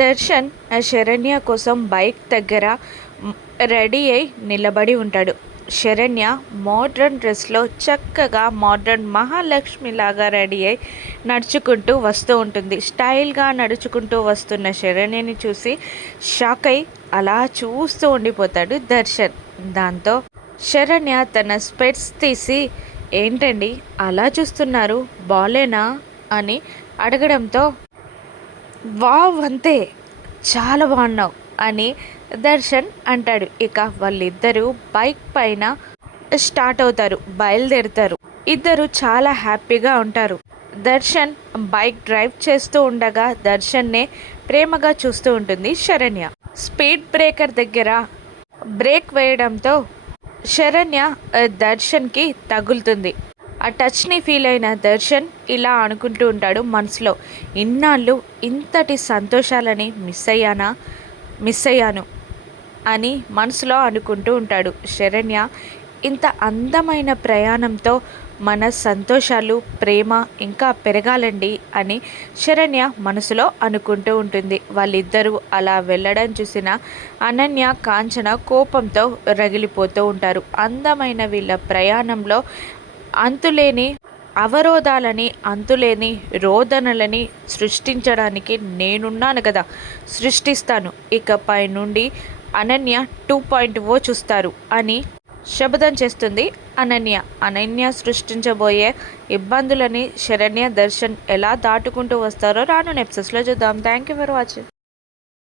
దర్శన్ శరణ్య కోసం బైక్ దగ్గర రెడీ అయి నిలబడి ఉంటాడు. శరణ్య మోడ్రన్ డ్రెస్లో చక్కగా మోడ్రన్ మహాలక్ష్మి లాగా రెడీ అయి నడుచుకుంటూ వస్తూ ఉంటుంది. స్టైల్గా నడుచుకుంటూ వస్తున్న శరణ్యని చూసి షాక్ అయి అలా చూస్తూ ఉండిపోతాడు దర్శన్. దాంతో శరణ్య తన స్పెట్స్ తీసి, ఏంటండి అలా చూస్తున్నారు, బాలేనా అని అడగడంతో, వావ్ అంతే, చాలా బాగున్నావు అని దర్శన్ అంటాడు. ఇక వాళ్ళిద్దరూ బైక్ పైన స్టార్ట్ అవుతారు, బయలుదేరుతారు. ఇద్దరు చాలా హ్యాపీగా ఉంటారు. దర్శన్ బైక్ డ్రైవ్ చేస్తూ ఉండగా దర్శన్నే ప్రేమగా చూస్తూ ఉంటుంది శరణ్య. స్పీడ్ బ్రేకర్ దగ్గర బ్రేక్ వేయడంతో శరణ్య దర్శన్కి తగులుతుంది. ఆ టచ్ని ఫీల్ అయిన దర్శన్ ఇలా అనుకుంటూ ఉంటాడు మనసులో, ఇన్నాళ్ళు ఇంతటి సంతోషాలని మిస్ అయ్యాను అని మనసులో అనుకుంటూ ఉంటాడు. శరణ్య ఇంత అందమైన ప్రయాణంతో మన సంతోషాలు ప్రేమ ఇంకా పెరగాలండి అని శరణ్య మనసులో అనుకుంటూ ఉంటుంది. వాళ్ళిద్దరూ అలా వెళ్ళడం చూసిన అనన్య కాంచన కోపంతో రగిలిపోతూ ఉంటారు. అందమైన వీళ్ళ ప్రయాణంలో అంతులేని అవరోధాలని, అంతులేని రోదనలని సృష్టించడానికి నేనున్నాను కదా, సృష్టిస్తాను. ఇకపై నుండి అనన్య 2.0 చూస్తారు అని శపథం చేస్తుంది అనన్య. అనన్య సృష్టించబోయే ఇబ్బందులని శరణ్య దర్శన్ ఎలా దాటుకుంటూ వస్తారో రాను ఎపిసోడ్స్లో చూద్దాం. Thank you for watching.